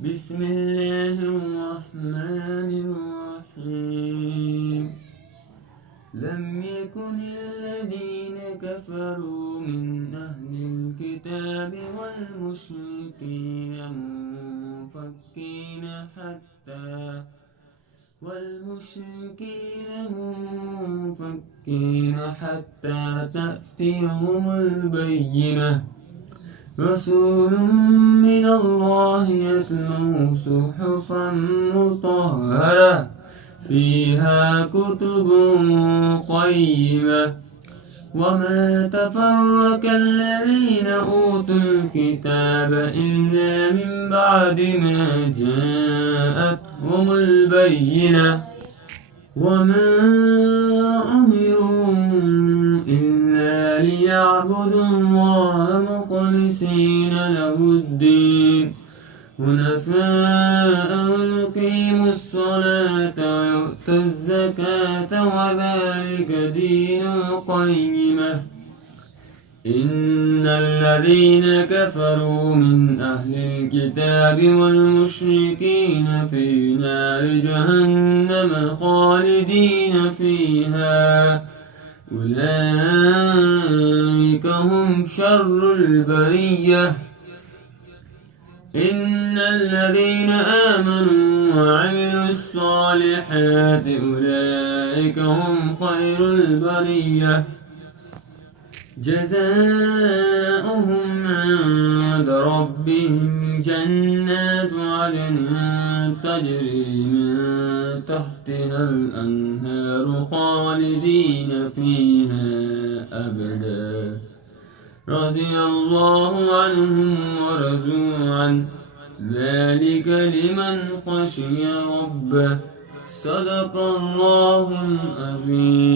بسم الله الرحمن الرحيم. لم يكن الذين كفروا من أهل الكتاب والمشركين منفكين حتى تأتيهم البينة. رسول من الله يتلو صحفا مطهرة فيها كتب قيمة. وما تفرق الذين أوتوا الكتاب إلا من بعد ما جاءتهم البينة. وما أمروا إلا ليعبدوا الله مخلصين له الدين حنفاء ويقيموا الصلاة ويؤتوا الزكاة وذلك دين القيمة. إن الذين كفروا من أهل الكتاب والمشركين في نار جهنم خالدين فيها أولئك هم شر البرية. إن الذين آمنوا وعملوا الصالحات أولئك هم خير البرية. جزاؤهم عند ربهم جنات عدن تجري من تحتها الأنهار خالدين فيها أبدا رضي الله عنهم ورضوا عنه ذلك لمن خشي ربه. صدق الله العظيم.